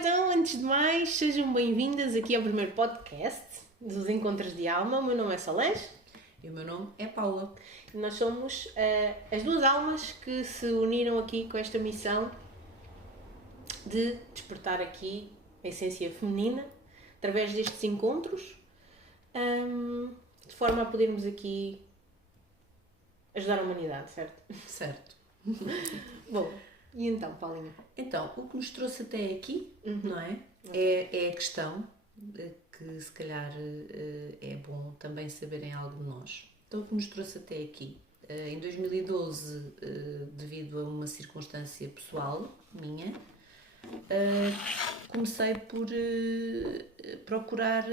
então, antes de mais, sejam bem-vindas aqui ao primeiro podcast dos Encontros de Alma. O meu nome é Solange. E o meu nome é Paula. E nós somos as duas almas que se uniram aqui com esta missão de despertar aqui a essência feminina através destes encontros, de forma a podermos aqui ajudar a humanidade, certo? Certo. Bom, e então, Paulinha? Então, o que nos trouxe até aqui, não é? É a questão que se calhar é bom também saberem algo de nós. Então, o que nos trouxe até aqui? Em 2012, devido a uma circunstância pessoal minha, comecei por procurar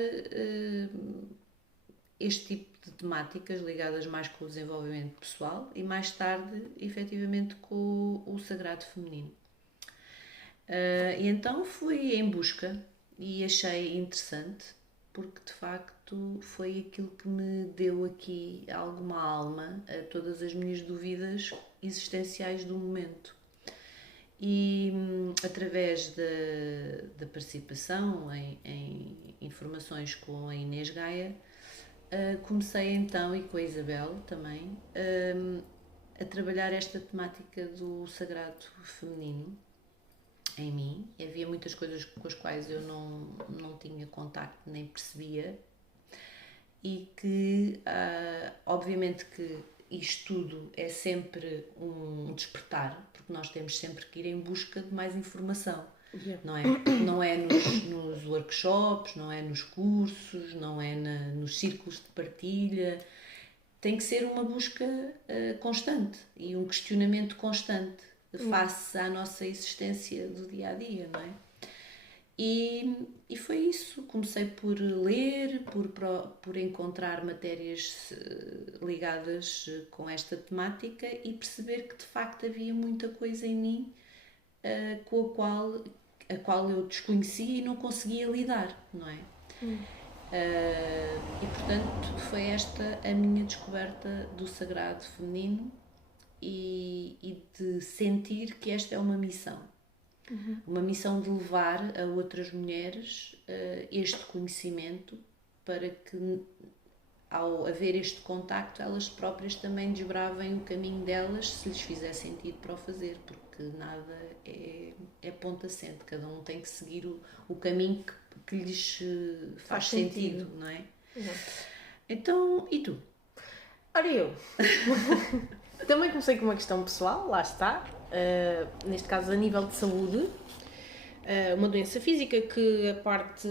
este tipo de temáticas ligadas mais com o desenvolvimento pessoal e mais tarde, efetivamente, com o sagrado feminino. E então fui em busca e achei interessante, porque de facto foi aquilo que me deu aqui alguma alma a todas as minhas dúvidas existenciais do momento. E através da participação em informações com a Inês Gaia, comecei então, e com a Isabel também, a trabalhar esta temática do sagrado feminino em mim. Havia muitas coisas com as quais eu não tinha contacto nem percebia, e que obviamente que isto tudo é sempre um despertar, porque nós temos sempre que ir em busca de mais informação. Não é? Não é nos workshops, não é nos cursos, não é nos círculos de partilha. Tem que ser uma busca constante e um questionamento constante face à nossa existência do dia a dia, não é? E foi isso. Comecei por ler, por encontrar matérias ligadas com esta temática e perceber que de facto havia muita coisa em mim com a qual eu desconhecia e não conseguia lidar, não é? E portanto foi esta a minha descoberta do sagrado feminino e de sentir que esta é uma missão. Uma missão de levar a outras mulheres este conhecimento, para que, ao haver este contacto, elas próprias também desbravem o caminho delas, se lhes fizer sentido para o fazer, porque nada é ponto assente, cada um tem que seguir o caminho que lhes faz sentido, não é? Então, e tu? Ora, eu também comecei com uma questão pessoal, lá está, neste caso a nível de saúde, uma doença física que a parte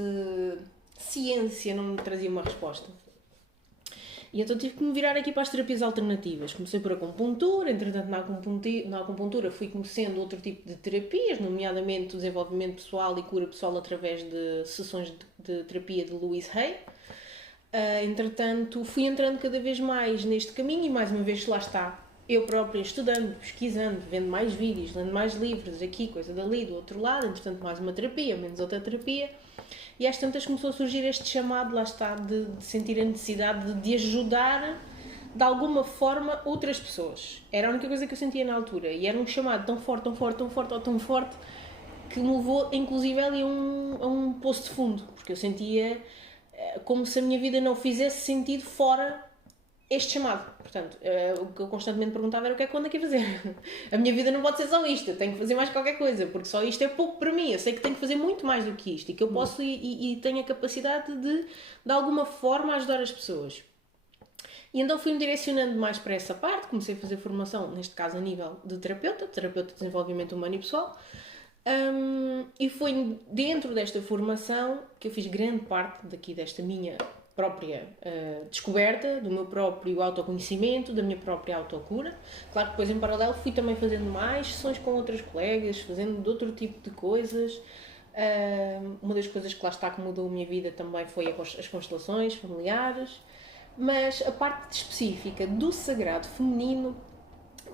ciência não me trazia uma resposta. E então tive que me virar aqui para as terapias alternativas. Comecei por acupuntura, entretanto na acupuntura fui conhecendo outro tipo de terapias, nomeadamente o desenvolvimento pessoal e cura pessoal através de sessões de terapia de Louise Hay. Entretanto fui entrando cada vez mais neste caminho e mais uma vez lá está, eu própria estudando, pesquisando, vendo mais vídeos, lendo mais livros, aqui, coisa dali, do outro lado, entretanto mais uma terapia, menos outra terapia. E às tantas começou a surgir este chamado, lá está, de sentir a necessidade de ajudar de alguma forma outras pessoas. Era a única coisa que eu sentia na altura. E era um chamado tão forte, tão forte, tão forte, tão forte, que me levou inclusive ali a um poço de fundo. Porque eu sentia como se a minha vida não fizesse sentido fora este chamado. Portanto, o que eu constantemente perguntava era o que é que eu ando aqui a fazer. A minha vida não pode ser só isto, eu tenho que fazer mais qualquer coisa, porque só isto é pouco para mim. Eu sei que tenho que fazer muito mais do que isto e que eu posso e tenho a capacidade de alguma forma, ajudar as pessoas. E então fui-me direcionando mais para essa parte, comecei a fazer formação, neste caso a nível de terapeuta de desenvolvimento humano e pessoal. E foi dentro desta formação que eu fiz grande parte daqui desta minha própria descoberta, do meu próprio autoconhecimento, da minha própria autocura. Claro que depois em paralelo fui também fazendo mais sessões com outras colegas, fazendo de outro tipo de coisas. Uma das coisas que lá está que mudou a minha vida também foi as constelações familiares, mas a parte específica do sagrado feminino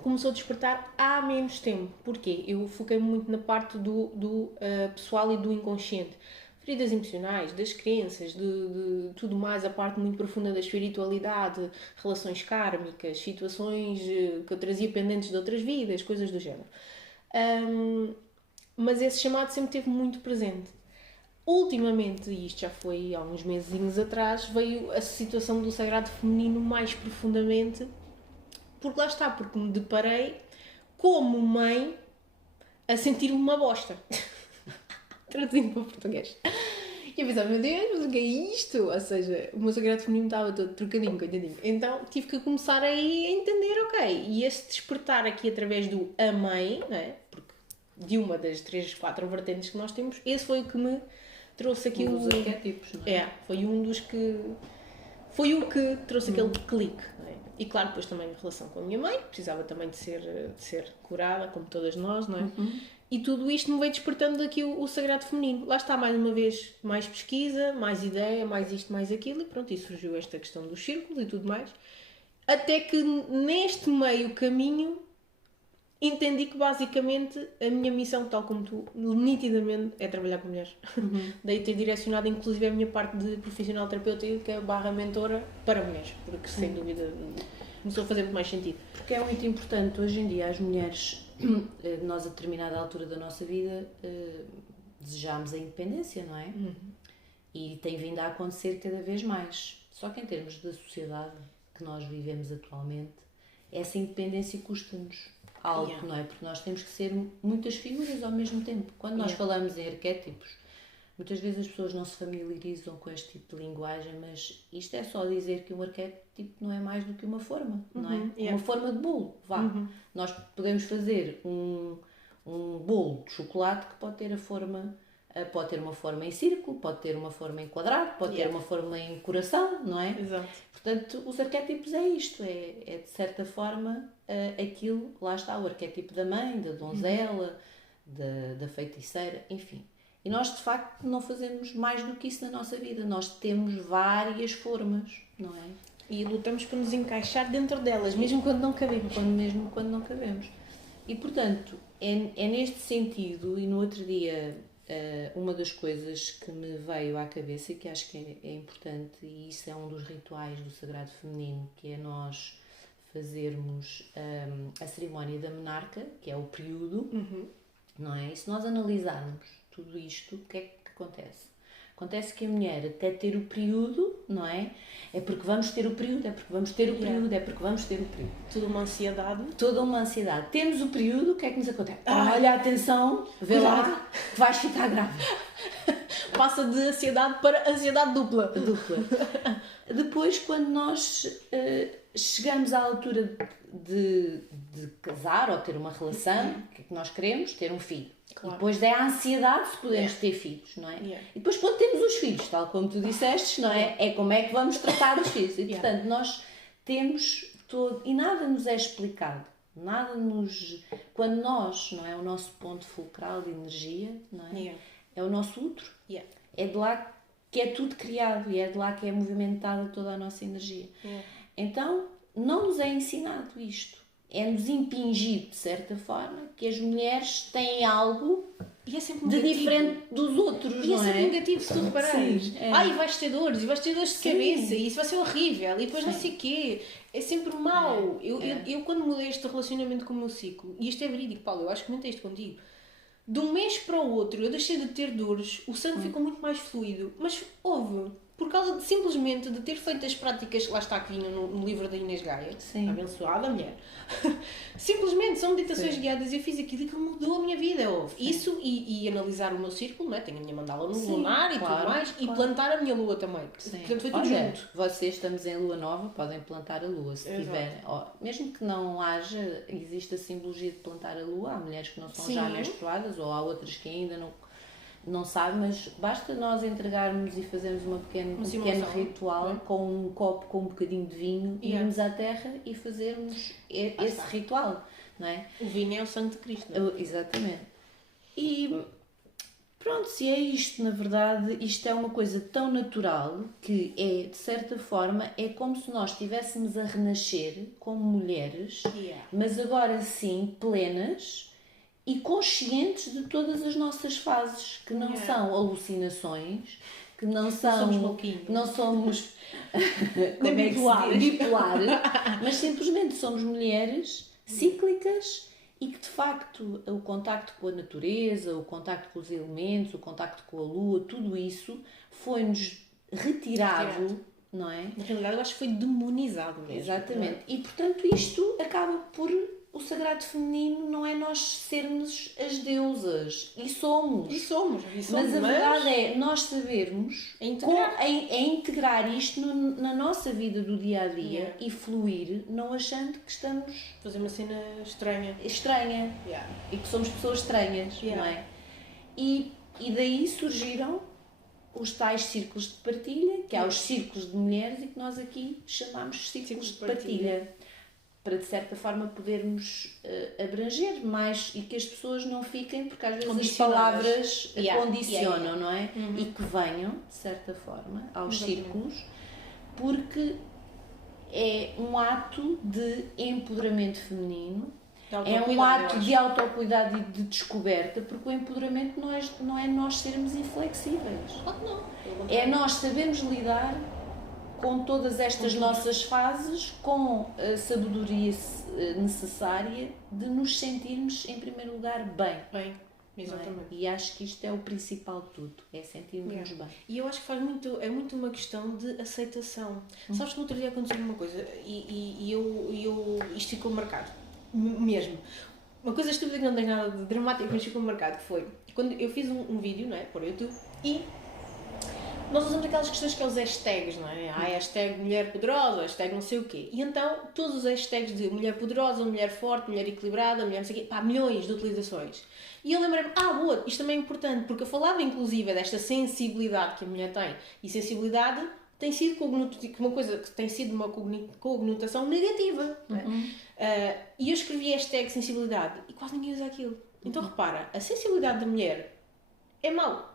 começou a despertar há menos tempo. Porquê? Eu foquei muito na parte do pessoal e do inconsciente. Feridas emocionais, das crenças, de tudo mais, a parte muito profunda da espiritualidade, relações kármicas, situações que eu trazia pendentes de outras vidas, coisas do género. mas esse chamado sempre esteve muito presente. Ultimamente, e isto já foi há uns mesinhos atrás, veio a situação do sagrado feminino mais profundamente, porque lá está, porque me deparei como mãe a sentir-me uma bosta. Traduzindo para o português. E eu pensava, meu Deus, mas o que é isto? Ou seja, o meu sagrado feminino estava todo trocadinho, coitadinho. Então tive que começar aí a entender, ok, e esse despertar aqui através do a mãe, não é? Porque de uma das 3, 4 vertentes que nós temos, esse foi o que me trouxe aqui dos arquétipos, não é? É, foi um dos que... Foi o que trouxe aquele clique, não é? E claro, depois também a relação com a minha mãe, precisava também de ser curada, como todas nós, não é? E tudo isto me veio despertando aqui o sagrado feminino. Lá está, mais uma vez, mais pesquisa, mais ideia, mais isto, mais aquilo, e pronto, e surgiu esta questão dos círculos e tudo mais. Até que neste meio caminho entendi que basicamente a minha missão, tal como tu, nitidamente, é trabalhar com mulheres. Daí ter direcionado inclusive a minha parte de profissional terapêutica / mentora para mulheres, porque sem dúvida começou a fazer muito mais sentido. Porque é muito importante hoje em dia as mulheres, nós a determinada altura da nossa vida desejamos a independência, não é? E tem vindo a acontecer cada vez mais. Só que em termos da sociedade que nós vivemos atualmente, essa independência custa-nos algo, não é? Porque nós temos que ser muitas figuras ao mesmo tempo. Quando nós falamos em arquétipos, muitas vezes as pessoas não se familiarizam com este tipo de linguagem, mas isto é só dizer que um arquétipo não é mais do que uma forma, não é? Uma forma de bolo, vá. Nós podemos fazer um bolo de chocolate que pode ter a forma, pode ter uma forma em círculo, pode ter uma forma em quadrado, pode ter uma forma em coração, não é? Exato. Portanto, os arquétipos é isto, é de certa forma aquilo, lá está, o arquétipo da mãe, da donzela, da feiticeira, enfim. E nós, de facto, não fazemos mais do que isso na nossa vida. Nós temos várias formas, não é? E lutamos para nos encaixar dentro delas, mesmo quando não cabemos. Mesmo quando não cabemos. E, portanto, é neste sentido, e no outro dia, uma das coisas que me veio à cabeça e que acho que é importante, e isso é um dos rituais do Sagrado Feminino, que é nós fazermos a cerimónia da menarca, que é o período, não é? E se nós analisarmos tudo isto, o que é que acontece? Acontece que a mulher, até ter o período, não é? É porque vamos ter o período, é porque vamos ter o período, é porque vamos ter o período. Toda uma ansiedade. Toda uma ansiedade. Temos o período, o que é que nos acontece? Olha, atenção, vê lá, que vais ficar grávida. Passa de ansiedade para ansiedade dupla. Depois, quando nós chegamos à altura de casar ou ter uma relação, o que é que nós queremos? Ter um filho. Claro. E depois é a ansiedade se podemos ter filhos, não é? E depois quando temos os filhos, tal como tu disseste, não é? É como é que vamos tratar os filhos. E portanto nós temos todo... E nada nos é explicado. Nada nos... Quando nós, não é? O nosso ponto fulcral de energia, não é? É o nosso útero. É de lá que é tudo criado e é de lá que é movimentada toda a nossa energia. Então não nos é ensinado isto. É-nos impingido, de certa forma, que as mulheres têm algo e é sempre de diferente dos outros, e não é? E é sempre negativo, se tu reparares. Sim, é. E vais ter dores de cabeça, e isso vai ser horrível, e depois não sei o quê. É sempre mau. Eu quando mudei este relacionamento com o meu ciclo, e isto é verídico, Paulo, eu acho que comentei isto contigo, de um mês para o outro eu deixei de ter dores, o sangue ficou muito mais fluido, mas por causa de simplesmente de ter feito as práticas que lá está que vinha no livro da Inês Gaia, abençoada mulher, simplesmente são meditações guiadas e eu fiz aquilo que mudou a minha vida. Isso e analisar o meu círculo, não é? Tenho a minha mandala lunar e tudo mais, e plantar a minha lua também. Portanto, foi tudo junto. Vocês estamos em lua nova, podem plantar a lua se tiverem. Mesmo que não haja, existe a simbologia de plantar a lua, há mulheres que não são já menstruadas ou há outras que ainda não sabe, mas basta nós entregarmos e fazermos um pequeno ritual com um copo com um bocadinho de vinho, irmos à terra e fazermos esse ritual, não é? O vinho é o sangue de Cristo, não é? Exatamente. E pronto, se é isto, na verdade, isto é uma coisa tão natural que é, de certa forma, é como se nós estivéssemos a renascer como mulheres, mas agora sim, plenas, e conscientes de todas as nossas fases, que não são alucinações, que não somos bipolar, mas simplesmente somos mulheres cíclicas e que de facto o contacto com a natureza, o contacto com os elementos, o contacto com a lua, tudo isso foi-nos retirado, não é? Na realidade, eu acho que foi demonizado mesmo. Exatamente. E portanto isto acaba por o sagrado feminino não é nós sermos as deusas. E somos. Mas a verdade é nós sabermos integrar isto na nossa vida do dia a dia e fluir, não achando que estamos fazer uma cena estranha. E que somos pessoas estranhas, não é? E daí surgiram os tais círculos de partilha, que há os círculos de mulheres e que nós aqui chamamos círculos de partilha. Para de certa forma podermos abranger mais e que as pessoas não fiquem, porque às vezes as palavras condicionam, não é? E que venham, de certa forma, aos círculos, porque é um ato de empoderamento feminino, é um ato de autocuidado e de descoberta, porque o empoderamento não é nós sermos inflexíveis. Não. É nós sabermos lidar com todas estas nossas fases, com a sabedoria necessária de nos sentirmos, em primeiro lugar, bem. Exatamente. E acho que isto é o principal de tudo, é sentirmos-nos bem. E eu acho que é muito uma questão de aceitação. Sabes que no outro dia aconteceu uma coisa e isto ficou marcado, mesmo. Uma coisa estúpida que não tem nada de dramático, mas ficou marcado, que foi quando eu fiz um vídeo, não é, para o YouTube, e nós usamos aquelas questões que é os hashtags, não é? Hashtag mulher poderosa, hashtag não sei o quê. E então, todos os hashtags de mulher poderosa, mulher forte, mulher equilibrada, mulher não sei o quê, milhões de utilizações. E eu lembrei-me, boa, isto também é importante, porque eu falava inclusive desta sensibilidade que a mulher tem. E sensibilidade tem sido uma coisa que tem sido uma conotação negativa. Não é? E eu escrevi hashtag sensibilidade e quase ninguém usa aquilo. Então repara, a sensibilidade da mulher é mau.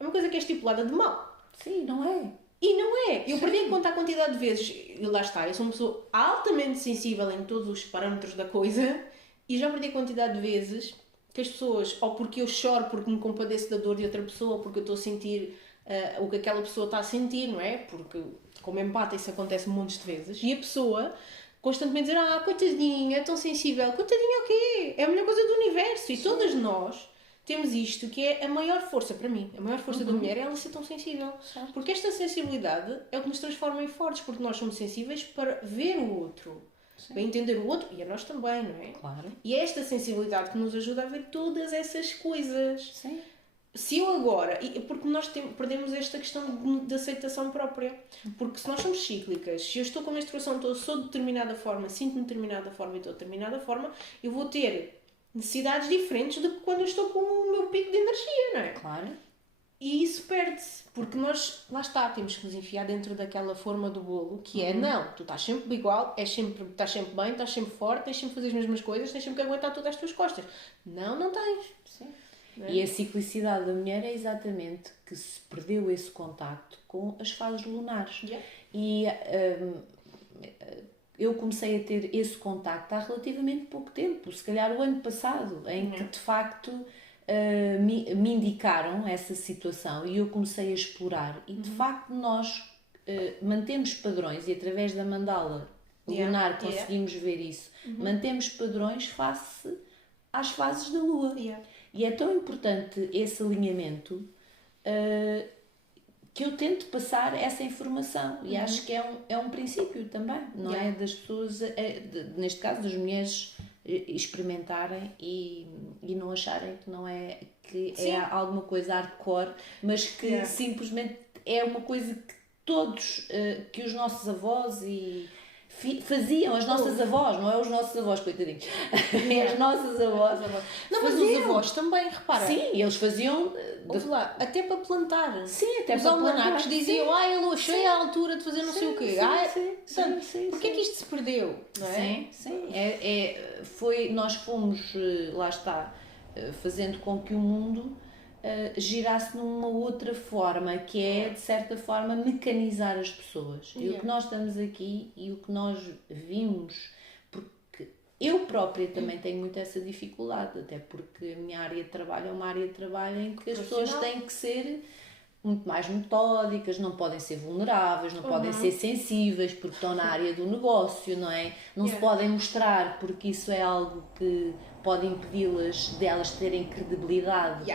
É uma coisa que é estipulada de mau. Sim, não é? E não é. Eu perdi a conta a quantidade de vezes, e lá está, eu sou uma pessoa altamente sensível em todos os parâmetros da coisa, e já perdi a quantidade de vezes que as pessoas, ou porque eu choro porque me compadeço da dor de outra pessoa, ou porque eu estou a sentir o que aquela pessoa está a sentir, não é? Porque, como empata, isso acontece montes de vezes, e a pessoa constantemente dizer, coitadinha, é tão sensível. Coitadinha o quê? É a melhor coisa do universo. E todas nós temos isto, que é a maior força, para mim, a maior força da mulher é ela ser tão sensível. Certo. Porque esta sensibilidade é o que nos transforma em fortes, porque nós somos sensíveis para ver o outro, para entender o outro, e a nós também, não é? Claro. E é esta sensibilidade que nos ajuda a ver todas essas coisas. Sim. Se eu agora, porque nós perdemos esta questão de aceitação própria, porque se nós somos cíclicas, se eu estou com a menstruação, sou de determinada forma, sinto-me de determinada forma e estou de determinada forma, eu vou ter necessidades diferentes do que quando eu estou com o meu pico de energia, não é? Claro. E isso perde-se, porque nós, lá está, temos que nos enfiar dentro daquela forma do bolo, que é, não, tu estás sempre igual, estás sempre bem, estás sempre forte, tens sempre que fazer as mesmas coisas, tens sempre que aguentar todas as tuas costas. Não tens. Sim. E a ciclicidade da mulher é exatamente que se perdeu esse contacto com as fases lunares. E eu comecei a ter esse contacto há relativamente pouco tempo, se calhar o ano passado, em que de facto me indicaram essa situação e eu comecei a explorar. E de facto nós mantemos padrões, e através da mandala lunar conseguimos ver isso. Mantemos padrões face às fases da lua. E é tão importante esse alinhamento que eu tento passar essa informação. E acho que é um princípio também, não é? Das pessoas, neste caso das mulheres, experimentarem e não acharem que não é, que é alguma coisa hardcore, mas que simplesmente é uma coisa que todos, que os nossos avós faziam, as nossas avós, não é os nossos avós, coitadinhos, é as nossas avós. Não, mas os avós também, repara. Sim, eles faziam lá, até para plantar. Sim, até os para plantar. Os almanacs diziam, a lua cheia, a altura de fazer não sei o quê. Porquê é que isto se perdeu? Não é? Sim. Nós fomos, lá está, fazendo com que o mundo girasse numa outra forma, que é, de certa forma, mecanizar as pessoas. E o que nós estamos aqui e o que nós vimos, porque eu própria também tenho muito essa dificuldade, até porque a minha área de trabalho é uma área de trabalho em que as pessoas têm que ser muito mais metódicas, não podem ser vulneráveis, não podem ser sensíveis porque estão na área do negócio, não é? Não se podem mostrar porque isso é algo que pode impedi-las delas terem credibilidade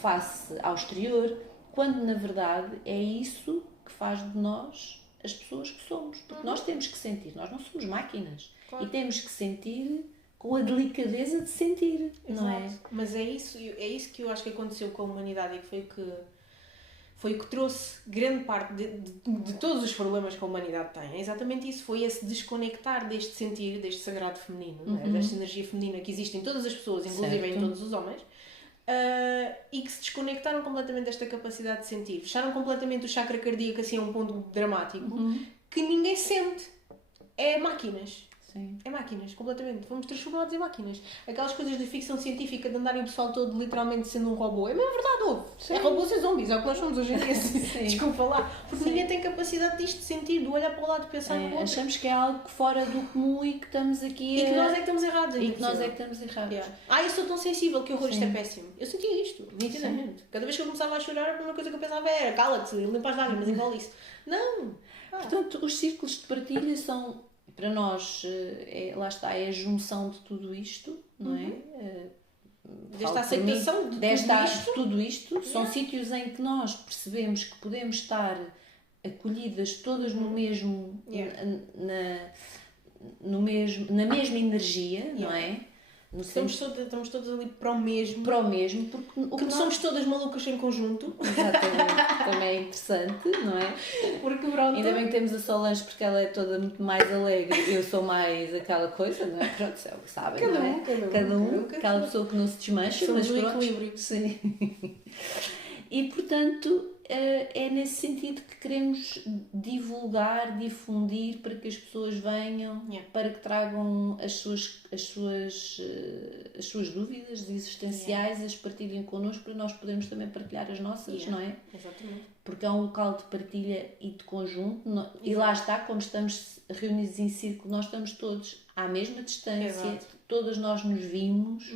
face ao exterior, quando na verdade é isso que faz de nós as pessoas que somos. Porque nós temos que sentir, nós não somos máquinas. E temos que sentir com a delicadeza de sentir, não é? Mas é isso que eu acho que aconteceu com a humanidade e que foi o que trouxe grande parte de todos os problemas que a humanidade tem. É exatamente isso, foi esse desconectar deste sentir, deste sagrado feminino, não é? Desta energia feminina que existe em todas as pessoas, inclusive em todos os homens, e que se desconectaram completamente desta capacidade de sentir. Fecharam completamente o chakra cardíaco assim a um ponto dramático que ninguém sente. É máquinas. Sim. É máquinas, completamente. Fomos transformados em máquinas. Aquelas coisas de ficção científica de andarem o pessoal todo literalmente sendo um robô. É mesmo verdade, houve. É robôs e zombies, é o que nós somos hoje em dia. Desculpa lá. Porque ninguém tem capacidade disto de sentir, de olhar para o lado e pensar no outro. Achamos que é algo fora do comum e que estamos aqui E que nós é que estamos errados. E que nós é que estamos errados. Eu sou tão sensível, que horror, isto é péssimo. Eu sentia isto, nitidamente. Cada vez que eu começava a chorar, a primeira coisa que eu pensava era cala-te, limpa as lágrimas, engole isso. Não! Portanto, os círculos de partilha são... Para nós, lá está, é a junção de tudo isto, não é? Desta aceitação de tudo isto. São sítios em que nós percebemos que podemos estar acolhidas todas no mesmo, na mesma energia, não é? Estamos todas ali para o mesmo. Para o mesmo, porque somos todas malucas em conjunto. Exatamente, também é interessante, não é? Porque pronto. Ainda bem que temos a Solange porque ela é toda muito mais alegre, eu sou mais aquela coisa, não é? Pronto, sabem, cada não é? Cada um, aquela pessoa que não se desmancha, somos mas pronto. Equilíbrio. Sim. E portanto, é nesse sentido que queremos divulgar, difundir para que as pessoas venham, para que tragam as suas dúvidas existenciais, as partilhem connosco para nós podermos também partilhar as nossas, não é? Exatamente. Porque é um local de partilha e de conjunto, e lá está, como estamos reunidos em círculo, nós estamos todos à mesma distância, todas nós nos vimos,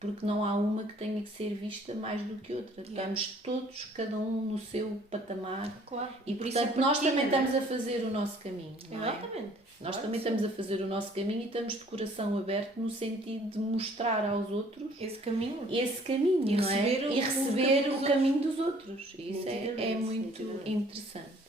porque não há uma que tenha que ser vista mais do que outra. Estamos todos, cada um no seu patamar. Claro. E portanto nós também estamos a fazer o nosso caminho. Não é? Exatamente. Nós também estamos a fazer o nosso caminho e estamos de coração aberto no sentido de mostrar aos outros esse caminho, e receber o caminho dos outros. E isso é muito interessante.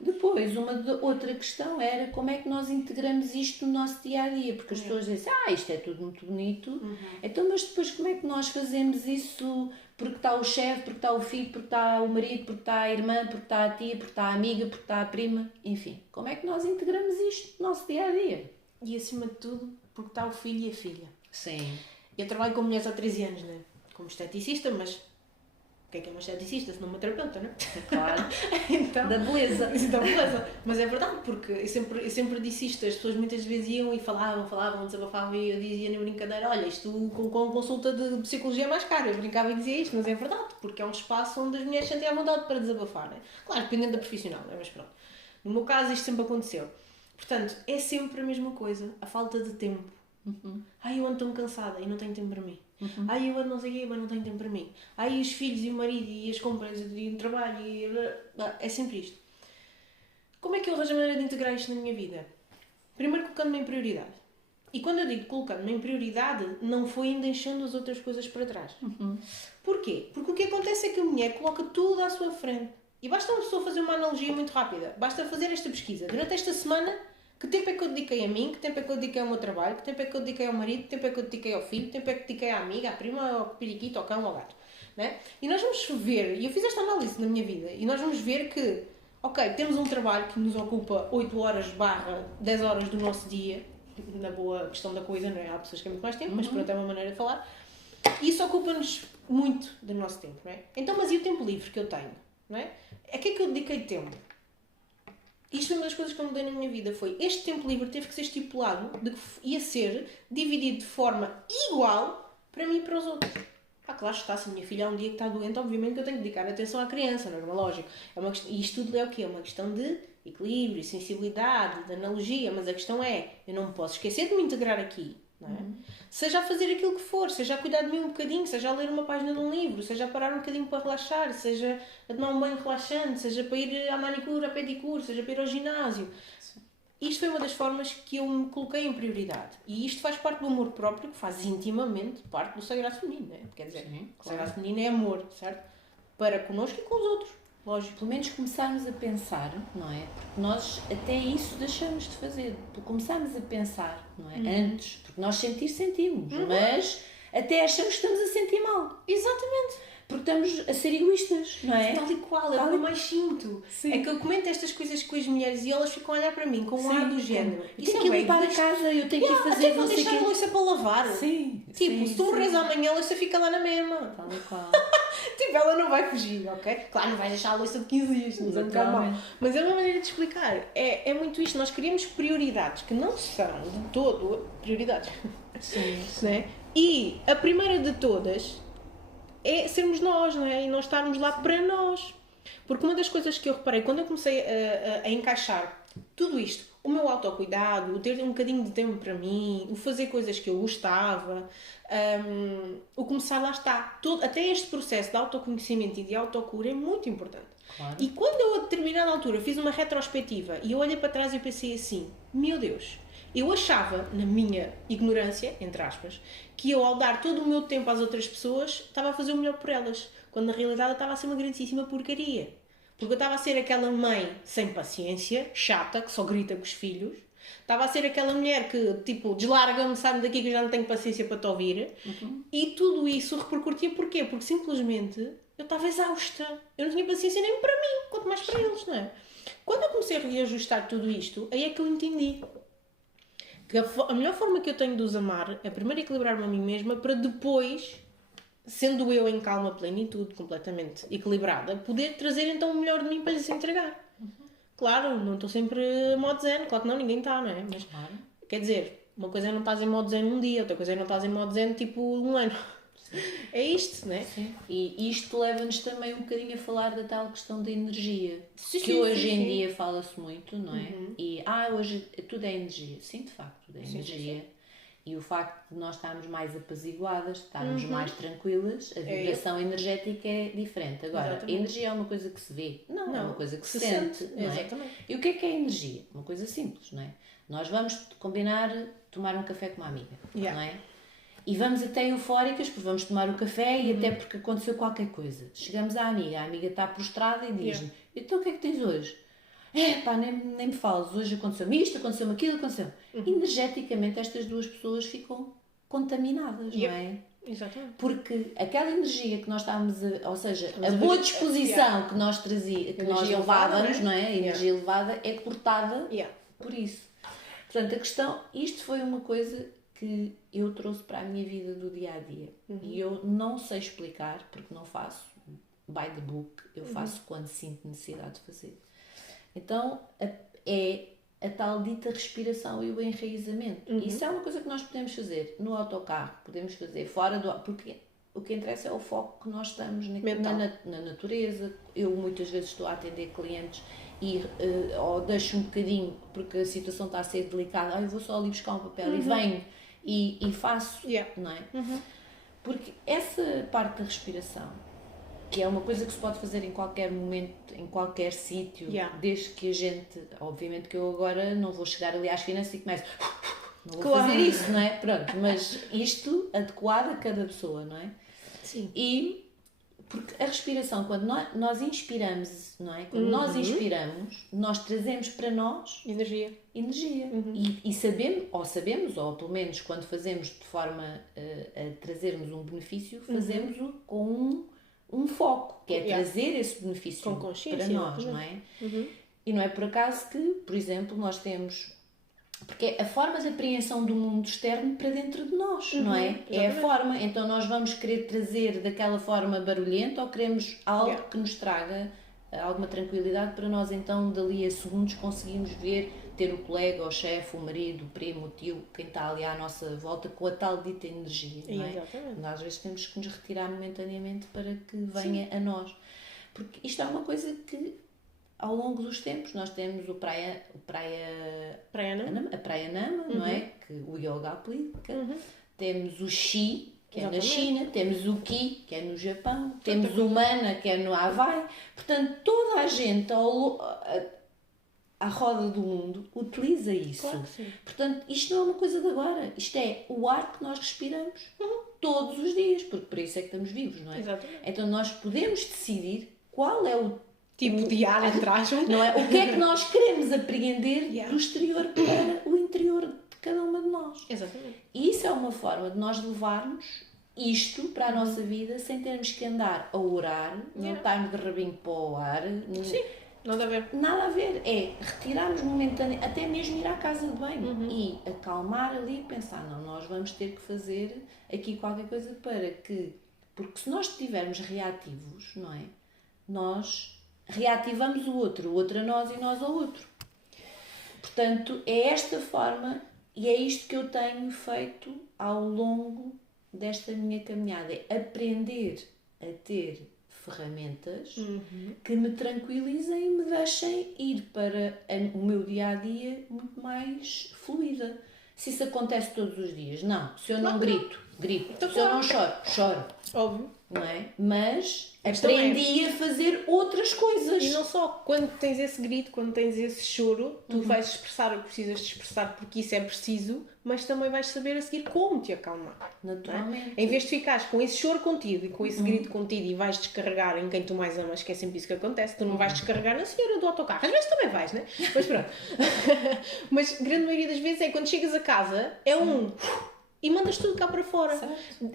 Depois, outra questão era como é que nós integramos isto no nosso dia-a-dia, porque as pessoas dizem, isto é tudo muito bonito, então, mas depois como é que nós fazemos isso porque está o chefe, porque está o filho, porque está o marido, porque está a irmã, porque está a tia, porque está a amiga, porque está a prima, enfim, como é que nós integramos isto no nosso dia-a-dia? E acima de tudo, porque está o filho e a filha. Sim. Eu trabalho com mulheres há 13 anos, né? Como esteticista, mas... O que é uma esteticista, se não uma terapeuta, não é? Claro. Então, da beleza. Da beleza. Mas é verdade, porque eu sempre disse isto. As pessoas muitas vezes iam e falavam, desabafavam e eu dizia na brincadeira, olha, isto com consulta de psicologia é mais caro. Eu brincava e dizia isto, mas é verdade, porque é um espaço onde as mulheres sentem à vontade para desabafar. Né? Claro, dependendo da profissional, né? Mas pronto. No meu caso isto sempre aconteceu. Portanto, é sempre a mesma coisa, a falta de tempo. Eu ando tão cansada e não tenho tempo para mim. Eu ando não sei o quê, mas não tenho tempo para mim. Os filhos e o marido e as compras e o trabalho e... É sempre isto. Como é que eu arranjo a maneira de integrar isto na minha vida? Primeiro colocando-me em prioridade. E quando eu digo colocando-me em prioridade, não foi ainda deixando as outras coisas para trás. Porquê? Porque o que acontece é que a mulher coloca tudo à sua frente. E basta uma pessoa fazer uma analogia muito rápida. Basta fazer esta pesquisa. Durante esta semana... Que tempo é que eu dediquei a mim? Que tempo é que eu dediquei ao meu trabalho? Que tempo é que eu dediquei ao marido? Que tempo é que eu dediquei ao filho? Que tempo é que dediquei à amiga, à prima, ao periquito, ao cão, ao gato? Né? E nós vamos ver, e eu fiz esta análise na minha vida, e nós vamos ver que, temos um trabalho que nos ocupa 8 horas / 10 horas do nosso dia, na boa questão da coisa, não é? Há pessoas que têm muito mais tempo, mas pronto, é uma maneira de falar. E isso ocupa-nos muito do nosso tempo, não é? Então, mas e o tempo livre que eu tenho? Não é? A que é que eu dediquei tempo? Isto foi uma das coisas que eu mudei na minha vida, foi este tempo livre teve que ser estipulado de que ia ser dividido de forma igual para mim e para os outros. Claro está, se a minha filha há um dia que está doente, obviamente que eu tenho que dedicar atenção à criança, não é lógico. E isto tudo é o quê? É uma questão de equilíbrio, sensibilidade, de analogia, mas a questão é, eu não me posso esquecer de me integrar aqui. Não é? Seja a fazer aquilo que for, seja a cuidar de mim um bocadinho, seja a ler uma página de um livro, seja a parar um bocadinho para relaxar, seja a tomar um banho relaxante, seja para ir à manicure, à pedicure, seja para ir ao ginásio. isto foi uma das formas que eu me coloquei em prioridade. E isto faz parte do amor próprio, que faz intimamente parte do sagrado feminino, né? Quer dizer, Sim, o sagrado feminino é amor, certo? Para connosco e com os outros, lógico. Pelo menos começarmos a pensar, não é? Porque nós até isso deixamos de fazer. Começarmos a pensar, não é? Antes, porque nós sentimos, mas até achamos que estamos a sentir mal. Exatamente. Porque estamos a ser egoístas, não é? Tal e qual, é o que eu mais sinto. Sim. É que eu comento estas coisas com as mulheres e elas ficam a olhar para mim com um ar do género. Eu tenho que limpar a casa, eu tenho que ir fazer até vou não sei deixar a quê. louça para lavar. Sim. Tipo, se tu morres amanhã, a louça fica lá na mesma. Tal e qual. Tipo, ela não vai fugir, ok? Claro, não vai deixar a louça de 15 dias, não é um bocado mal. Mas é uma maneira de explicar. É muito isto. Nós queremos prioridades que não são de todo prioridades. Sim. Né? E a primeira de todas é sermos nós, não é? E nós estarmos lá para nós. Porque uma das coisas que eu reparei, quando eu comecei a encaixar tudo isto, o meu autocuidado, o ter um bocadinho de tempo para mim, o fazer coisas que eu gostava, o começar lá está. Até este processo de autoconhecimento e de autocura é muito importante. Claro. E quando eu a determinada altura fiz uma retrospectiva e eu olhei para trás e pensei assim, meu Deus, eu achava, na minha ignorância, entre aspas, que eu ao dar todo o meu tempo às outras pessoas estava a fazer o melhor por elas, quando na realidade eu estava a ser uma grandíssima porcaria. Porque eu estava a ser aquela mãe sem paciência, chata, que só grita com os filhos. Estava a ser aquela mulher que, tipo, deslarga-me, sai-me daqui que eu já não tenho paciência para te ouvir. E tudo isso repercutia porquê? Porque simplesmente eu estava exausta. Eu não tinha paciência nem para mim, quanto mais para eles, não é? Quando eu comecei a reajustar tudo isto, aí é que eu entendi que a melhor forma que eu tenho de os amar é primeiro equilibrar-me a mim mesma para depois, sendo eu em calma, plenitude, completamente equilibrada, poder trazer então o melhor de mim para lhes entregar. Claro, não estou sempre modo zen, claro que não, ninguém está, não é? Mas, quer dizer, uma coisa é não estás em modo zen um dia, outra coisa é não estás em modo zen tipo um ano. Sim. É isto, não é? Sim. E isto leva-nos também um bocadinho a falar da tal questão da energia, sim, que hoje em dia fala-se muito, não é? E hoje tudo é energia. Sim, de facto, tudo é energia. E o facto de nós estarmos mais apaziguadas, estarmos mais tranquilas, a vibração energética é diferente. Agora, Exatamente. a energia é uma coisa que se vê? Não, é uma coisa que se sente. Não é? Exatamente. E o que é energia? Uma coisa simples, não é? Nós vamos combinar tomar um café com uma amiga, não é? E vamos até eufóricas, porque vamos tomar o café e até porque aconteceu qualquer coisa. Chegamos à amiga, a amiga está prostrada e diz-me, então o que é que tens hoje? Nem me falas, hoje aconteceu-me isto, aconteceu-me aquilo, aconteceu. Energeticamente estas duas pessoas ficam contaminadas, não é? Exatamente. Porque aquela energia que nós estávamos ou seja, a boa disposição que nós trazíamos, que nós levávamos, não é? A energia elevada é cortada por isso. Portanto, a questão, isto foi uma coisa que eu trouxe para a minha vida do dia a dia. E eu não sei explicar, porque não faço by the book, eu faço quando sinto necessidade de fazer. Então, é a tal dita respiração e o enraizamento. Isso é uma coisa que nós podemos fazer no autocarro, podemos fazer fora do... Porque o que interessa é o foco que nós estamos na natureza. Eu muitas vezes estou a atender clientes e ou deixo um bocadinho, porque a situação está a ser delicada, eu vou só ali buscar um papel e venho e faço, não é? Porque essa parte da respiração, que é uma coisa que se pode fazer em qualquer momento, em qualquer sítio, desde que a gente, obviamente que eu agora não vou chegar ali às finanças e começo, não vou fazer isso, não é? Pronto, mas isto adequado a cada pessoa, não é? Sim. E porque a respiração, quando nós inspiramos, não é? Quando nós inspiramos, nós trazemos para nós energia. E sabemos, ou pelo menos quando fazemos de forma a trazermos um benefício, fazemos-o com um foco, que é trazer esse benefício com consciência, para nós, não é? E não é por acaso que, por exemplo, nós temos... Porque é a forma de apreensão do mundo externo para dentro de nós, não é? Exatamente. É a forma. Então nós vamos querer trazer daquela forma barulhenta ou queremos algo que nos traga alguma tranquilidade para nós então dali a segundos conseguimos ver, ter o colega, o chefe, o marido, o primo, o tio, quem está ali à nossa volta com a tal dita energia, não é? Exatamente. Nós às vezes temos que nos retirar momentaneamente para que venha a nós. Porque isto é uma coisa que ao longo dos tempos nós temos a Praia Nama, não é? Que o yoga aplica. Temos o Shi, que é na China, temos o Ki, que é no Japão, temos o Mana, que é no Havaí. Portanto, toda a gente à roda do mundo, utiliza isso. Claro que sim. Portanto, isto não é uma coisa de agora. Isto é o ar que nós respiramos todos os dias, porque por isso é que estamos vivos, não é? Exatamente. Então nós podemos decidir qual é o Tipo de ar atrás, não é? O que é que nós queremos apreender Yeah. do exterior para o interior de cada uma de nós. Exatamente. E isso é uma forma de nós levarmos isto para a nossa vida sem termos que andar a orar, não estarmos de rabinho para o ar. Sim, nada a ver. Nada a ver. É retirarmos momentaneamente, até mesmo ir à casa de banho e acalmar ali e pensar, não, nós vamos ter que fazer aqui qualquer coisa para que... Porque se nós estivermos reativos, não é? Nós reativamos o outro a nós e nós ao outro. Portanto, é esta forma e é isto que eu tenho feito ao longo desta minha caminhada. É aprender a ter ferramentas que me tranquilizem e me deixem ir para o meu dia-a-dia muito mais fluida. Se isso acontece todos os dias, não. Se eu não grito, grito. Então, se eu não choro, choro. Óbvio. Não é? Mas questão aprendi a fazer outras coisas. E não só, quando tens esse grito, quando tens esse choro, tu vais expressar o que precisas de expressar porque isso é preciso, mas também vais saber a seguir como te acalmar. Naturalmente. Em vez de ficares com esse choro contigo e com esse grito contigo e vais descarregar em quem tu mais amas, que é sempre isso que acontece, tu não vais descarregar na senhora do autocarro. Às vezes também vais, né? Mas pronto. Mas a grande maioria das vezes é quando chegas a casa, é e mandas tudo cá para fora. Certo.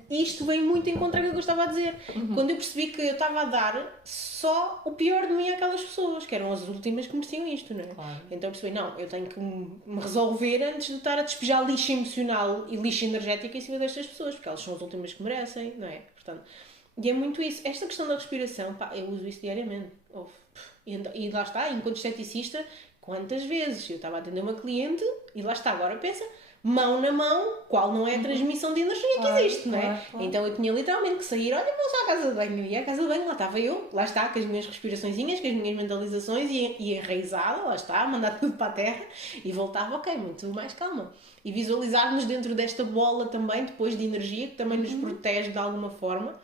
Isto vem muito em contra do que eu estava a dizer. Quando eu percebi que eu estava a dar só o pior de mim àquelas pessoas, que eram as últimas que mereciam isto, não é? Claro. Então eu percebi, não, eu tenho que me resolver antes de estar a despejar lixo emocional e lixo energético em cima destas pessoas, porque elas são as últimas que merecem, não é? Portanto, e é muito isso. Esta questão da respiração, pá, eu uso isso diariamente. E lá está, enquanto esteticista, quantas vezes eu estava a atender uma cliente e lá está, agora pensa... mão na mão, qual não é a transmissão de energia que existe, não é? Claro. Então eu tinha literalmente que sair, olha, vou só à casa de banho. E à casa de banho, lá estava eu, lá está, com as minhas respiraçõezinhas, com as minhas mentalizações e enraizada, lá está, a mandar tudo para a terra e voltava, ok, muito mais calma. E visualizar-nos dentro desta bola também, depois de energia, que também nos protege de alguma forma,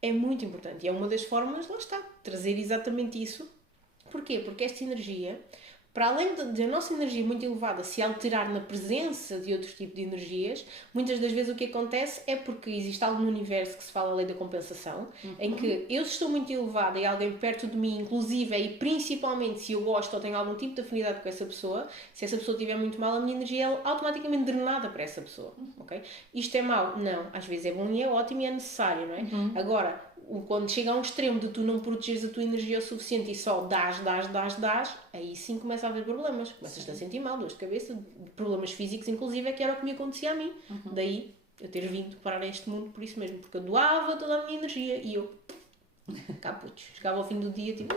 é muito importante. E é uma das formas, lá está, trazer exatamente isso. Porquê? Porque esta energia... para além da nossa energia muito elevada se alterar na presença de outro tipo de energias, muitas das vezes o que acontece é porque existe algo no universo que se fala a lei da compensação, em que eu estou muito elevada e alguém perto de mim, inclusive e principalmente se eu gosto ou tenho algum tipo de afinidade com essa pessoa, se essa pessoa estiver muito mal, a minha energia é automaticamente drenada para essa pessoa. Okay? Isto é mau? Não. Às vezes é bom e é ótimo e é necessário, não é? Agora, quando chega a um extremo de tu não protegeres a tua energia o suficiente e só dás, aí sim começa a haver problemas. Começas-te a sentir mal, dores de cabeça, problemas físicos, inclusive, é que era o que me acontecia a mim. Daí eu ter vindo parar a este mundo por isso mesmo, porque eu doava toda a minha energia e eu, caputos, chegava ao fim do dia tipo...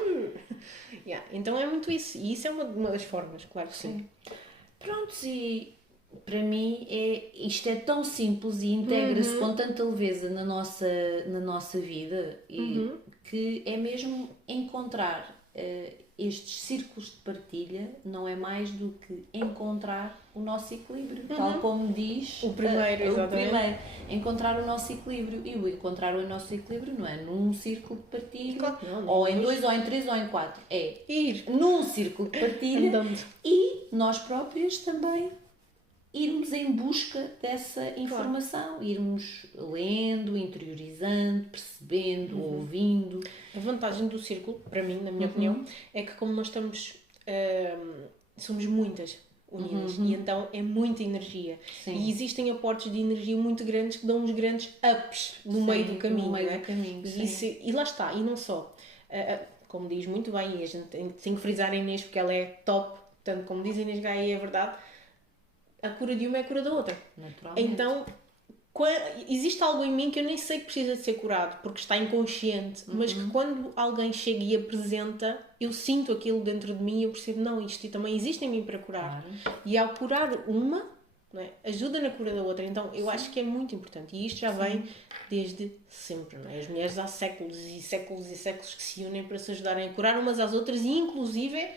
yeah. Então é muito isso, e isso é uma das formas, claro que sim. Pronto, e... para mim isto é tão simples e integra-se com tanta leveza na nossa vida que é mesmo encontrar estes círculos de partilha, não é mais do que encontrar o nosso equilíbrio, tal como diz o primeiro, encontrar o nosso equilíbrio. E o encontrar o nosso equilíbrio não é num círculo de partilha, claro que não, ou em 2, ou em 3, ou em 4, é ir num círculo de partilha e nós próprias também irmos em busca dessa informação, irmos lendo, interiorizando, percebendo, ouvindo. A vantagem do círculo, para mim, na minha opinião, é que como nós estamos, somos muitas unidas e então é muita energia. Sim. E existem aportes de energia muito grandes que dão uns grandes ups no meio do caminho. No meio não é? do caminho, E lá está, e não só. Como diz muito bem, e a gente tem que frisar a Inês porque ela é top, tanto como diz a Inês Gaia, é verdade. A cura de uma é a cura da outra. Naturalmente. Então, existe algo em mim que eu nem sei que precisa de ser curado, porque está inconsciente, mas que quando alguém chega e apresenta, eu sinto aquilo dentro de mim e eu percebo, não, isto também existe em mim para curar. Claro. E ao curar uma, não é, ajuda na cura da outra. Então, eu acho que é muito importante. E isto já vem desde sempre, não é? As mulheres há séculos e séculos e séculos que se unem para se ajudarem a curar umas às outras e, inclusive,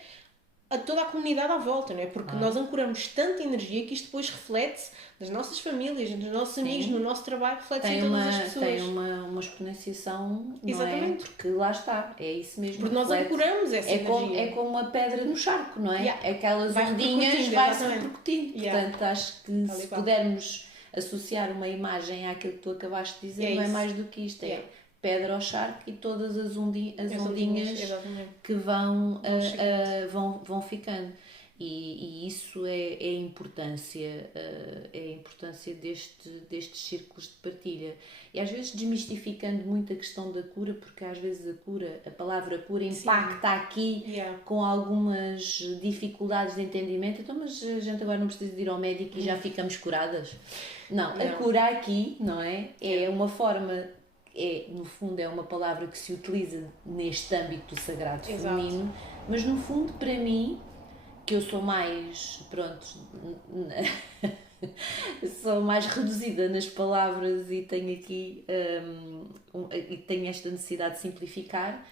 a toda a comunidade à volta, não é? Porque nós ancoramos tanta energia que isto depois reflete nas nossas famílias, nos nossos amigos, no nosso trabalho, reflete-se em todas as pessoas. Tem uma exponenciação, não Exatamente. é? Porque lá está, é isso mesmo. Porque nós ancoramos essa energia. É como uma pedra no charco, não é? Aquelas ondinhas vai-se repercutindo. Portanto, acho que se pudermos associar uma imagem àquilo que tu acabaste de dizer, não é mais do que isto. É pedra ao charco e todas as ondinhas que vão ficando. E isso é a importância, destes círculos de partilha. E às vezes desmistificando muito a questão da cura, porque às vezes a palavra cura impacta aqui com algumas dificuldades de entendimento. Então, mas a gente agora não precisa de ir ao médico e já ficamos curadas? Não, a cura aqui, não é? É uma forma... no fundo é uma palavra que se utiliza neste âmbito do sagrado feminino, mas no fundo para mim, que eu sou mais, sou mais reduzida nas palavras e tenho aqui e tenho esta necessidade de simplificar,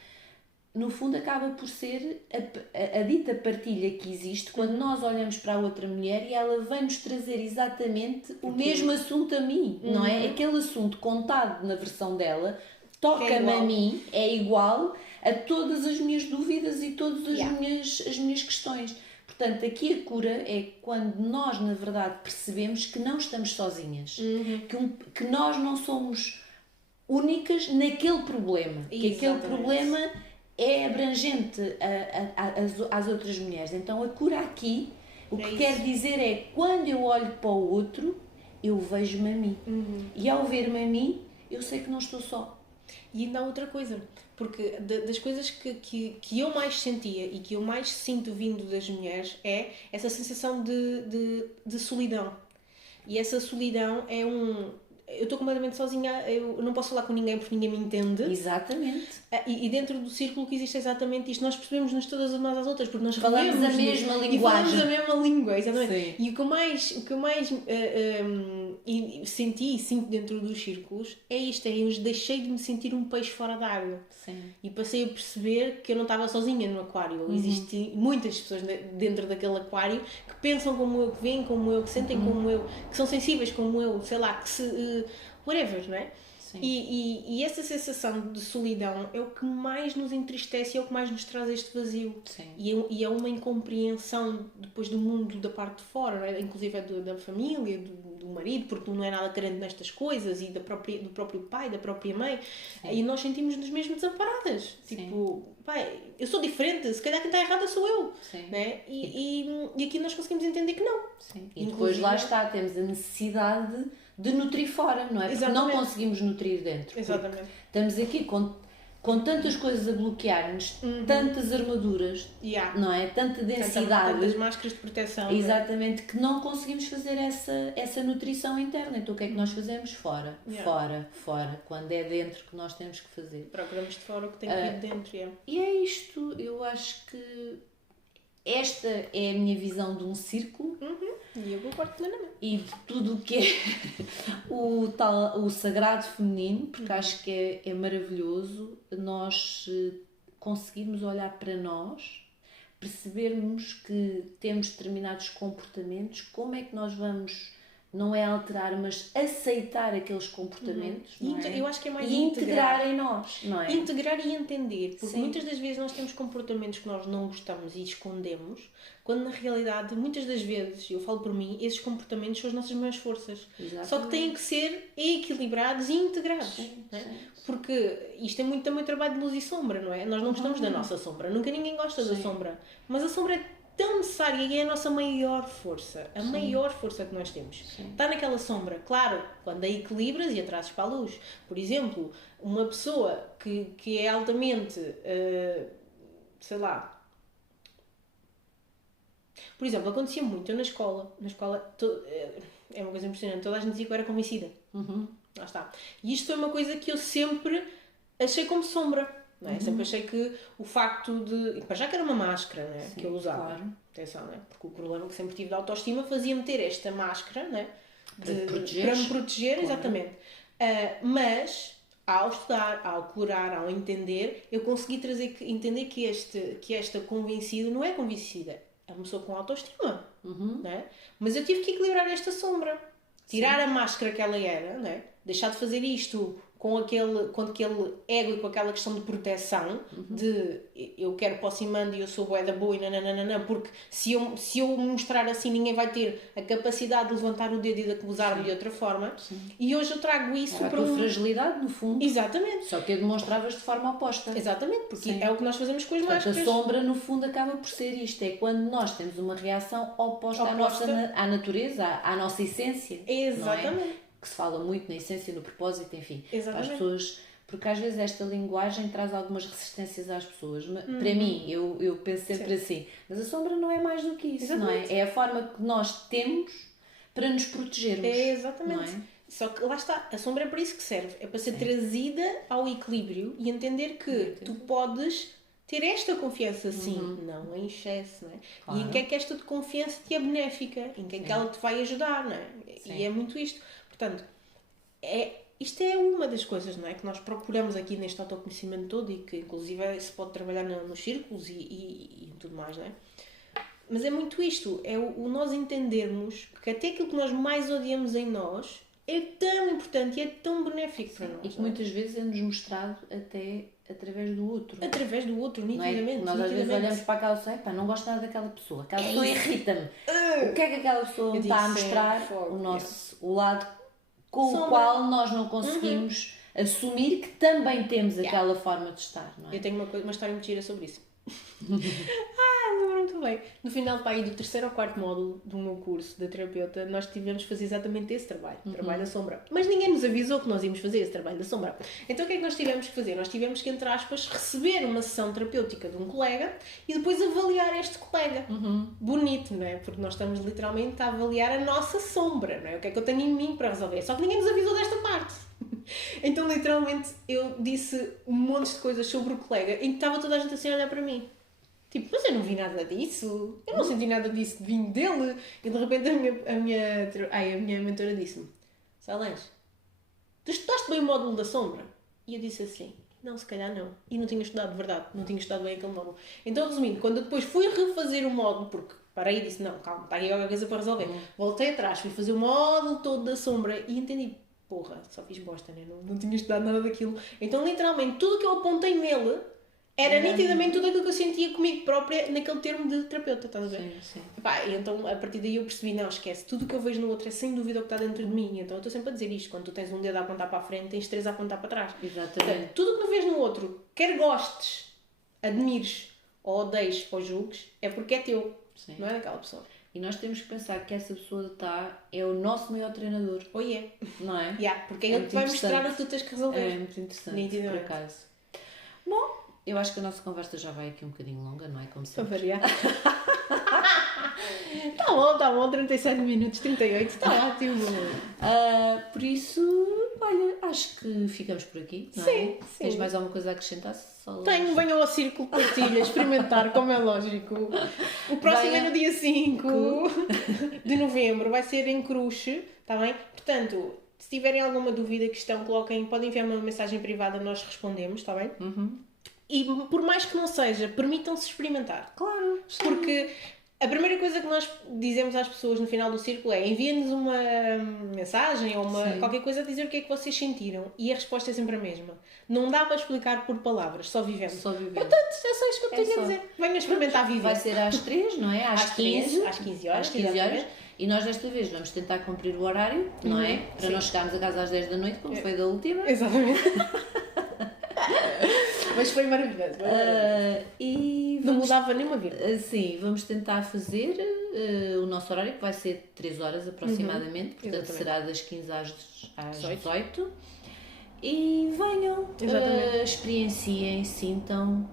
no fundo acaba por ser a dita partilha que existe quando nós olhamos para a outra mulher e ela vem-nos trazer exatamente o mesmo assunto a mim, não é? Aquele assunto contado na versão dela toca-me a mim, é igual a todas as minhas dúvidas e todas as minhas questões. Portanto, aqui a cura é quando nós, na verdade, percebemos que não estamos sozinhas, que nós não somos únicas naquele problema, que aquele problema é abrangente às outras mulheres. Então a cura aqui, o que quer dizer é, quando eu olho para o outro, eu vejo-me a mim. E ao ver-me a mim, eu sei que não estou só. E ainda há outra coisa, porque das coisas que eu mais sentia e que eu mais sinto vindo das mulheres é essa sensação de solidão. E essa solidão é eu estou completamente sozinha, eu não posso falar com ninguém porque ninguém me entende. Exatamente. E dentro do círculo que existe exatamente isto, nós percebemos-nos todas umas às outras, porque nós falamos a mesma linguagem. E falamos a mesma língua, exatamente. Sim. E o que eu mais senti e sinto dentro dos círculos é isto, eu deixei de me sentir um peixe fora d'água. Sim. E passei a perceber que eu não estava sozinha no aquário. Existem muitas pessoas dentro daquele aquário que pensam como eu, que veem como eu, que sentem como eu, que são sensíveis como eu, sei lá, que se... whatever, não é? Sim. E essa sensação de solidão é o que mais nos entristece e é o que mais nos traz este vazio. Sim. E é uma incompreensão depois do mundo da parte de fora, não é? Inclusive da família, do marido, porque não é nada carente nestas coisas, e do próprio pai, da própria mãe. Sim. E nós sentimos-nos mesmo desamparadas. Sim. Tipo, pai, eu sou diferente, se calhar quem está errada sou eu. Sim. Né? E aqui nós conseguimos entender que não. Sim. E depois lá está, temos a necessidade de nutrir fora, não é? Porque não conseguimos nutrir dentro. Exatamente. Estamos aqui com tantas coisas a bloquear-nos, tantas armaduras, não é? Tanta densidade. Tantas máscaras de proteção. Exatamente, que não conseguimos fazer essa nutrição interna. Então o que é que nós fazemos? Fora. Fora. Quando é dentro que nós temos que fazer. Procuramos de fora o que tem que ir de dentro. E é isto, eu acho que esta é a minha visão de um círculo. E eu concordo plenamente. E de tudo o que é o sagrado feminino, porque acho que é maravilhoso nós conseguirmos olhar para nós, percebermos que temos determinados comportamentos, como é que nós vamos, não é alterar, mas aceitar aqueles comportamentos, não é? Eu acho que é mais integrar em nós, não é? Integrar e entender, porque muitas das vezes nós temos comportamentos que nós não gostamos e escondemos, quando na realidade, muitas das vezes, eu falo por mim, esses comportamentos são as nossas maiores forças. Exatamente. Só que têm que ser equilibrados e integrados. Sim, não é? Porque isto é muito também trabalho de luz e sombra, não é? Nós não gostamos da nossa sombra, nunca ninguém gosta da sombra, mas a sombra é tão necessária e é a nossa maior força, maior força que nós temos. Sim. Está naquela sombra, claro, quando a equilibras e a trazes para a luz. Por exemplo, uma pessoa que é altamente, sei lá, por exemplo, acontecia muito, eu na escola é uma coisa impressionante, toda a gente dizia que eu era convencida. Lá está. E isto foi uma coisa que eu sempre achei como sombra. Não é? Sempre achei que o facto de... Para já que era uma máscara, não é? Sim, que eu usava. Claro. Atenção, não é? Porque o problema que sempre tive de autoestima fazia-me ter esta máscara, não é? Para me proteger, claro. Exatamente. Mas, ao estudar, ao curar, ao entender, eu consegui entender que esta convencida não é convencida. é uma pessoa com autoestima, não é? Mas eu tive que equilibrar esta sombra. Tirar a máscara que ela era, não é? Deixar de fazer isto com aquele ego e com aquela questão de proteção, de eu quero para o cimando e eu sou bué da boa e nananana, porque se eu me mostrar assim ninguém vai ter a capacidade de levantar o dedo e de acusar-me de outra forma. Sim. E hoje eu trago isso para a tua fragilidade, no fundo. Exatamente. Só que a demonstravas de forma oposta. Exatamente, porque é o que nós fazemos com as máscaras. A sombra, no fundo, acaba por ser isto. É quando nós temos uma reação oposta à natureza, à nossa essência. Exatamente. Não é? Que se fala muito na essência, no propósito, enfim. Exatamente. As pessoas, porque às vezes esta linguagem traz algumas resistências às pessoas. Para mim, eu penso sempre assim, mas a sombra não é mais do que isso, exatamente. Não é? É a forma que nós temos para nos protegermos. Exatamente. Não é? Só que lá está, a sombra é para isso que serve, é para ser trazida ao equilíbrio e entender que tu podes ter esta confiança sim, não em excesso, não é? Claro. E em que é que esta confiança te é benéfica, em que é que ela te vai ajudar, não é? Sim. E é muito isto. Portanto, isto é uma das coisas, não é? Que nós procuramos aqui neste autoconhecimento todo e que inclusive se pode trabalhar nos círculos e tudo mais, não é? Mas é muito isto, é o nós entendermos que até aquilo que nós mais odiamos em nós é tão importante e é tão benéfico para nós. E que muitas vezes é-nos mostrado até através do outro. Através do outro, nitidamente. Nós às vezes olhamos para aquela pessoa e não gosto nada daquela pessoa. Aquela pessoa irrita-me. O que é que aquela pessoa está a mostrar? O lado com o qual nós não conseguimos assumir que também temos aquela forma de estar, não é? Eu tenho uma história muito gira sobre isso. Lembro muito bem. No final do 3º ou 4º módulo do meu curso de terapeuta, nós tivemos que fazer exatamente esse trabalho, trabalho da sombra. Mas ninguém nos avisou que nós íamos fazer esse trabalho da sombra. Então o que é que nós tivemos que fazer? Nós tivemos que, entre aspas, receber uma sessão terapêutica de um colega e depois avaliar este colega. Bonito, não é? Porque nós estamos literalmente a avaliar a nossa sombra, não é? O que é que eu tenho em mim para resolver? Só que ninguém nos avisou desta parte. Então, literalmente, eu disse um monte de coisas sobre o colega em que estava toda a gente assim a olhar para mim. Tipo, mas eu não vi nada disso. Eu não senti nada disso vindo dele. E de repente a minha mentora disse-me: Solange, tu estudaste bem o módulo da sombra? E eu disse assim: não, se calhar não. E não tinha estudado, de verdade. Não tinha estudado bem aquele módulo. Então, resumindo, quando eu depois fui refazer o módulo, porque parei e disse: não, calma, está aqui alguma coisa para resolver. Voltei atrás, fui fazer o módulo todo da sombra e entendi: porra, só fiz bosta, né? Não tinha estudado nada daquilo. Então, literalmente, tudo que eu apontei nele era nitidamente tudo aquilo que eu sentia comigo própria naquele termo de terapeuta, estás a ver? Sim, sim. E então, a partir daí eu percebi, não, esquece, tudo o que eu vejo no outro é sem dúvida o que está dentro de mim. Então, eu estou sempre a dizer isto, quando tu tens um dedo a apontar para a frente, tens 3 a apontar para trás. Exatamente. Portanto, tudo o que tu vês no outro, quer gostes, admires ou odeies ou julgues, é porque é teu, não é daquela pessoa. E nós temos que pensar que essa pessoa é o nosso maior treinador. Não é? Porque é ele que vai mostrar o que tu tens que resolver. É muito interessante, por acaso. Bom, eu acho que a nossa conversa já vai aqui um bocadinho longa, não é? Como sempre. Para variar. Está bom, 37 minutos, 38, está ótimo. Por isso, olha, acho que ficamos por aqui, não é? Sim. Tens mais alguma coisa a acrescentar? Tenho, venham ao Círculo Partilha experimentar, como é lógico. O próximo é no dia 5 de novembro, vai ser em Cruxe, está bem? Portanto, se tiverem alguma dúvida, questão, podem enviar uma mensagem privada, nós respondemos, está bem? E por mais que não seja, permitam-se experimentar. Claro. Porque a primeira coisa que nós dizemos às pessoas no final do círculo é: enviem-nos uma mensagem ou qualquer coisa a dizer o que é que vocês sentiram. E a resposta é sempre a mesma. Não dá para explicar por palavras, só vivemos. Portanto, é só isto que eu tenho a dizer. Venham experimentar viver. Vai ser às 3, não é? Às 15. Às 15 horas. Às 15 horas. E nós desta vez vamos tentar cumprir o horário, não é? Para nós chegarmos a casa às 10 da noite, como foi da última. Exatamente. Mas foi maravilhoso. Não mudava nenhuma vida. Sim, vamos tentar fazer o nosso horário, que vai ser 3 horas aproximadamente, portanto será das 15 às 18. E venham, experienciem, sintam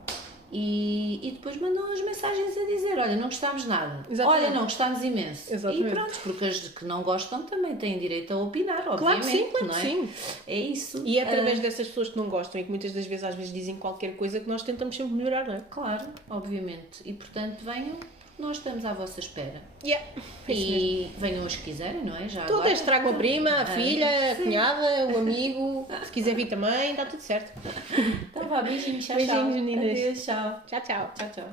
e depois mandam as mensagens a dizer: olha, não gostámos nada, olha, não gostámos imenso. E pronto, porque as que não gostam também têm direito a opinar, obviamente. Claro que sim. É isso. E é através dessas pessoas que não gostam e que muitas das vezes às vezes dizem qualquer coisa que nós tentamos sempre melhorar, não é? Claro, obviamente. E portanto venham, nós estamos à vossa espera. E venham os que quiserem, não é? Já todas tragam a prima, a filha, a cunhada, o amigo, se quiser vir também, está tudo certo. Então vá, beijinhos, tchau. Beijinhos, meninas. Adeus, tchau. Tchau.